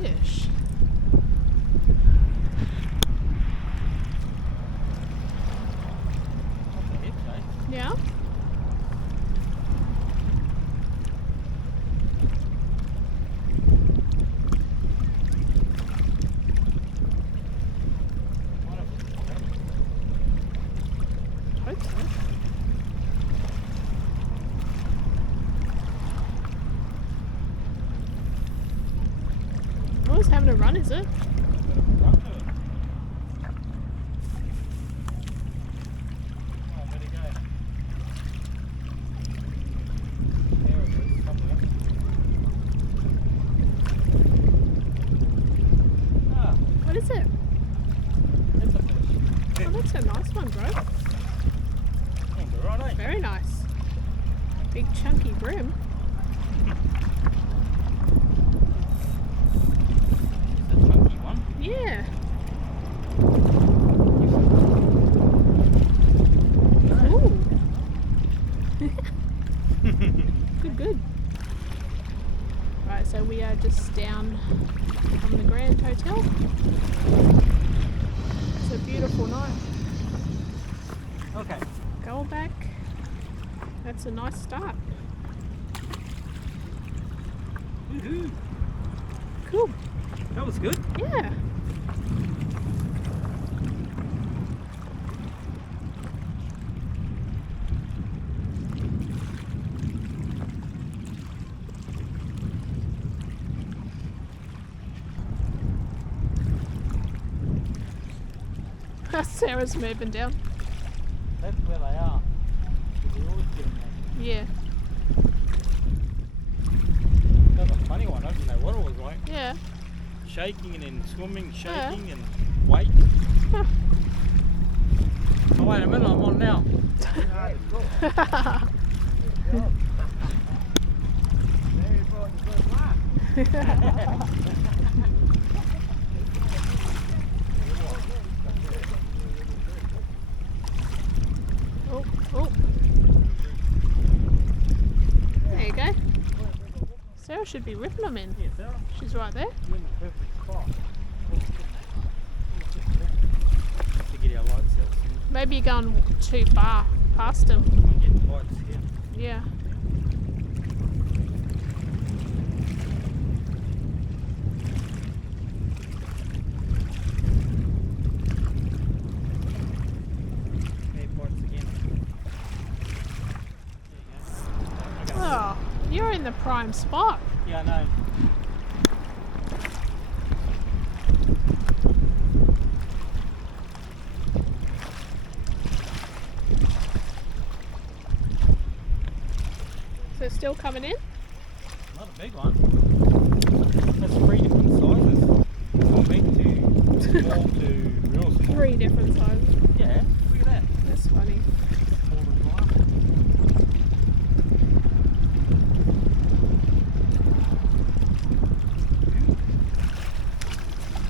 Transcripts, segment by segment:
fish. Yeah. Hope so. Oh, it's having a run, is it? What is it? It's a fish. Oh, that's a nice one, bro. Right, eh? Very nice. Big chunky brim. It's a chunky one. Yeah. Ooh. Good. Right, so we are just down from the Grand Hotel. It's a beautiful night. Okay. Go back. That's a nice start. Woohoo! Cool. That was good. Yeah. Sarah's moving down. That's where they are. They're always getting there. Yeah. That was a funny one. I didn't know what it was like. Yeah. Shaking and then swimming, Yeah. shaking and wait. Huh. Oh, wait a minute, I'm on now. Oh, oh. There you go. Sarah should be ripping them in. Yeah, Sarah. She's right there. You're in the perfect spot. To get our lights out soon. Maybe you're going too far past them. I'm getting bites here. Yeah. Hey, bites again. There you go. Oh, you're in the prime spot. Yeah, I know. So it's still coming in? Not a big one. That's 3 different sizes. From big to small to real small. 3 different sizes. Yeah, look at that. That's funny. Small and large.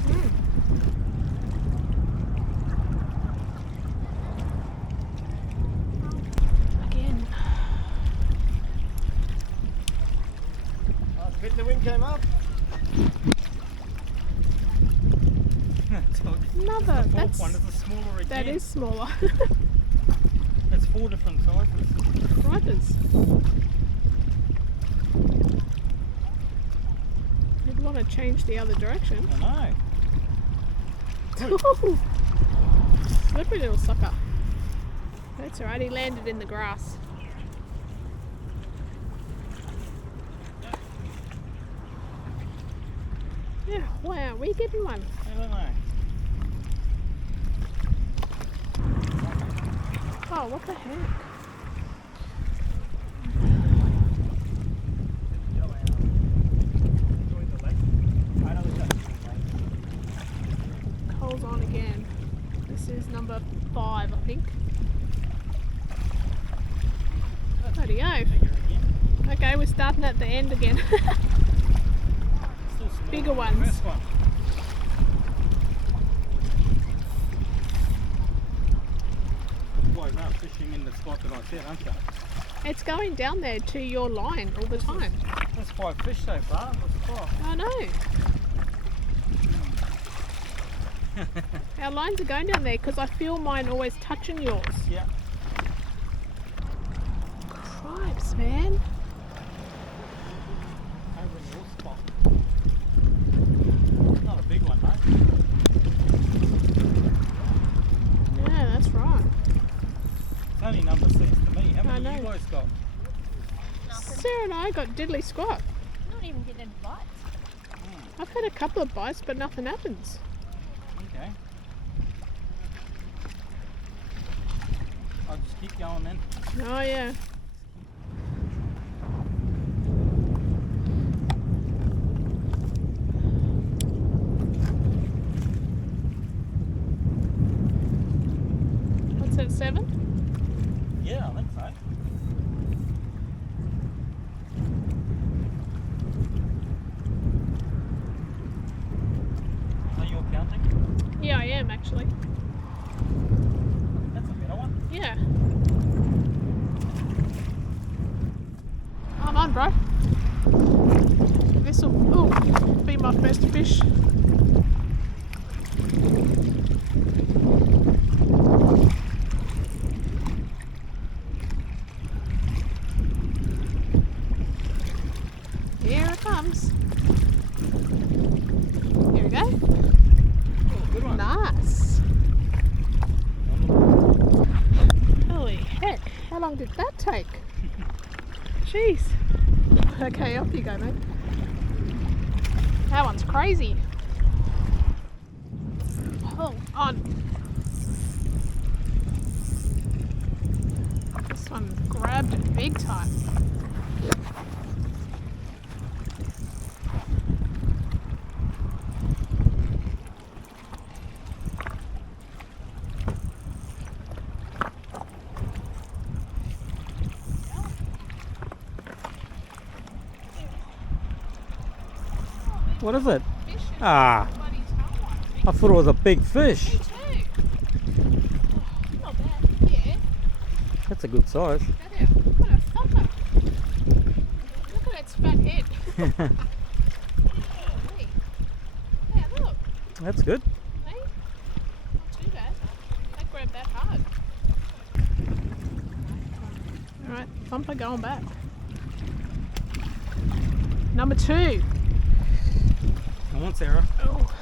Mm. Again. A bit the wind came up. Another. The fourth That's one is a smaller again. that is smaller. It's 4 different sizes. Brothers. You'd want to change the other direction. I know. Slippery little sucker. That's alright, he landed in the grass. Yeah, wow, we getting one. I don't know. Oh, what the heck? Cole's on again. This is number 5, I think. Bloody go. Okay, we're starting at the end again. Bigger ones. First one. You guys are fishing in the spot that I said, aren't you? It's going down there to your line all the time. That's 5 fish so far. That's 5. I know. Our lines are going down there because I feel mine always touching yours. Yeah. Cripes, man. Over in your spot. Not a big one, mate. Yeah, that's right. It's only number 6 to me. How many I you know. guys got? Sarah and I got diddly squat. Not even getting any bites. I've had a couple of bites, but nothing happens. Okay. I'll just keep going then. Oh yeah. What's that, 7? Yeah, I think so. Are you counting? Yeah, I am actually. That's a better one. Yeah. Come on, bro. This'll be my first fish. Here it comes. Here we go. Oh, good one. Nice. Holy heck, how long did that take? Jeez. Okay, off you go, mate. That one's crazy. Hold on. This one grabbed it big time. What is it? Fish and Ah, bloody tail one. I thought it was a big fish. Me too. Oh, not bad. Yeah. That's a good size. Look at that. What a thumper. Look at its fat head. Hey. Yeah, look. That's good. Hey. Not too bad. They grabbed that hard. Alright, thumper going back. Number 2. Come on, Sarah. Oh.